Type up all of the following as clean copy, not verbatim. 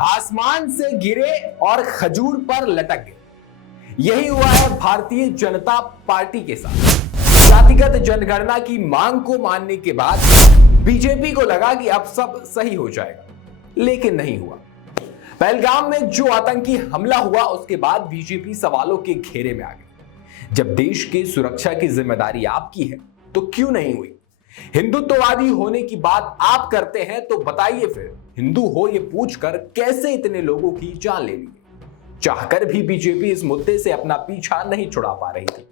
आसमान से गिरे और खजूर पर लटक गए। यही हुआ है भारतीय जनता पार्टी के साथ। जातिगत जनगणना की मांग को मानने के बाद बीजेपी को लगा कि अब सब सही हो जाएगा, लेकिन नहीं हुआ। पहलगाम में जो आतंकी हमला हुआ उसके बाद बीजेपी सवालों के घेरे में आ गई। जब देश की सुरक्षा की जिम्मेदारी आपकी है तो क्यों नहीं हुई? हिंदुत्ववादी होने की बात आप करते हैं तो बताइए फिर हिंदू हो ये पूछकर कैसे इतने लोगों की जान ले ली? चाहकर भी बीजेपी इस मुद्दे से अपना पीछा नहीं छुड़ा पा रही थी।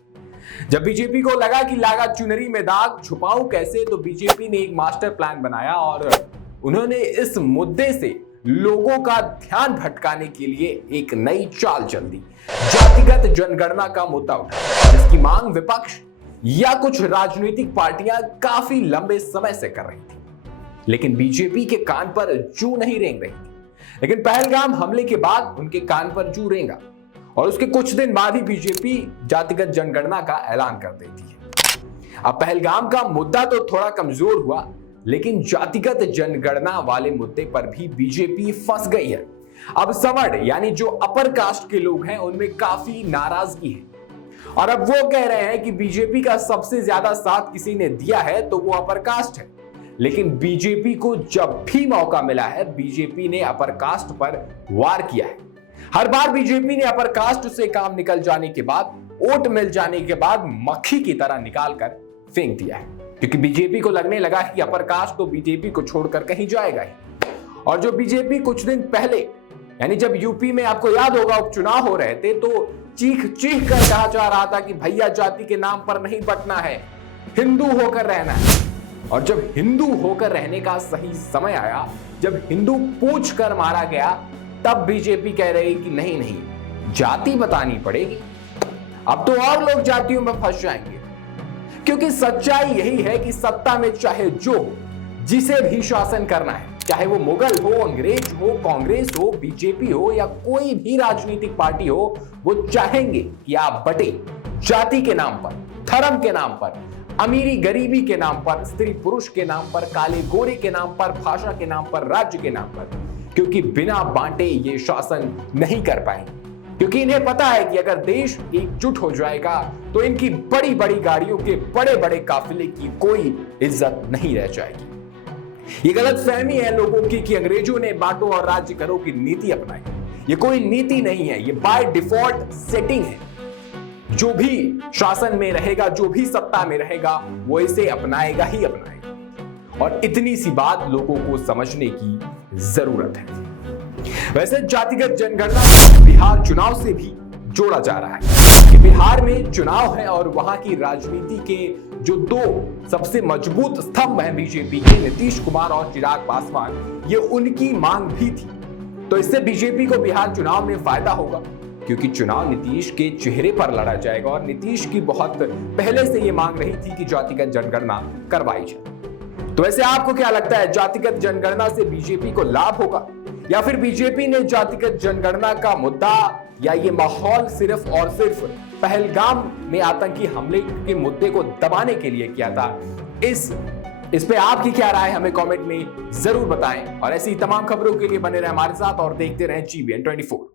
जब बीजेपी को लगा कि लागा चुनरी में दाग छुपाऊं कैसे, तो बीजेपी ने एक मास्टर प्लान बनाया और उन्होंने इस मुद्दे से लोगों का ध्यान भटकाने के लिए एक नई चाल चल दी। जातिगत जनगणना का मुद्दा उठा, जिसकी मांग विपक्ष या कुछ राजनीतिक पार्टियां काफी लंबे समय से कर रही थी, लेकिन बीजेपी के कान पर जू नहीं रेंग रही थी। लेकिन पहलगाम हमले के बाद उनके कान पर जू रेंगा और उसके कुछ दिन बाद ही बीजेपी जातिगत जनगणना का ऐलान कर देती है। अब पहलगाम का मुद्दा तो थोड़ा कमजोर हुआ, लेकिन जातिगत जनगणना वाले मुद्दे पर भी बीजेपी फंस गई है। अब सवर्ण यानी जो अपर कास्ट के लोग हैं उनमें काफी नाराजगी है और अब वो कह रहे हैं कि बीजेपी का सबसे ज्यादा साथ किसी ने दिया है तो वो अपर कास्ट है। लेकिन बीजेपी को जब भी मौका मिला है बीजेपी ने अपर कास्ट पर वार किया है। हर बार बीजेपी ने अपर कास्ट से काम निकल जाने के बाद, वोट मिल जाने के बाद मक्खी की तरह निकाल कर फेंक दिया है, क्योंकि बीजेपी को लगने लगा कि अपर कास्ट तो बीजेपी को छोड़कर कहीं जाएगा ही। और जो बीजेपी कुछ दिन पहले यानी जब यूपी में आपको याद होगा उपचुनाव हो रहे थे तो चीख चीख कर कहा जा रहा था कि भैया जाति के नाम पर नहीं बंटना है, हिंदू होकर रहना है। और जब हिंदू होकर रहने का सही समय आया, जब हिंदू पूछ कर मारा गया, तब बीजेपी कह रही कि नहीं नहीं जाति बतानी पड़ेगी। अब तो और लोग जातियों में फंस जाएंगे, क्योंकि सच्चाई यही है कि सत्ता में चाहे जो जिसे भी शासन करना है, चाहे वो मुगल हो, अंग्रेज हो, कांग्रेस हो, बीजेपी हो या कोई भी राजनीतिक पार्टी हो, वो चाहेंगे कि आप बटे जाति के नाम पर, धर्म के नाम पर, अमीरी गरीबी के नाम पर, स्त्री पुरुष के नाम पर, काले गोरे के नाम पर, भाषा के नाम पर, राज्य के नाम पर, क्योंकि बिना बांटे ये शासन नहीं कर पाएंगे। क्योंकि इन्हें पता है कि अगर देश एकजुट हो जाएगा तो इनकी बड़ी बड़ी गाड़ियों के बड़े बड़े काफिले की कोई इज्जत नहीं रह जाएगी। ये गलतफहमी है लोगों की कि अंग्रेजों ने बांटो और राज्य करो की नीति अपनाई। ये कोई नीति नहीं है, ये बाय डिफॉल्ट सेटिंग है। जो भी शासन में रहेगा, जो भी सत्ता में रहेगा, वो इसे अपनाएगा ही अपनाएगा। और इतनी सी बात लोगों को समझने की जरूरत है। वैसे जातिगत जनगणना बिहार चुनाव से भी जोड़ा जा रहा है कि बिहार में चुनाव है और वहां की राजनीति के जो दो सबसे मजबूत स्तंभ हैं बीजेपी के, नीतीश कुमार और चिराग पासवान, ये उनकी मांग भी थी। तो इससे बीजेपी को बिहार चुनाव में फायदा होगा, क्योंकि चुनाव नीतीश के चेहरे पर लड़ा जाएगा और नीतीश की बहुत पहले से ये मांग रही थी कि जातिगत जनगणना करवाई जाए। तो वैसे आपको क्या लगता है, जातिगत जनगणना से बीजेपी को लाभ होगा या फिर बीजेपी ने जातिगत जनगणना का मुद्दा या ये माहौल सिर्फ और सिर्फ पहलगाम में आतंकी हमले के मुद्दे को दबाने के लिए किया था? इस पे आपकी क्या राय हमें कमेंट में जरूर बताएं और ऐसी तमाम खबरों के लिए बने रहे हमारे साथ और देखते रहें GBN 24।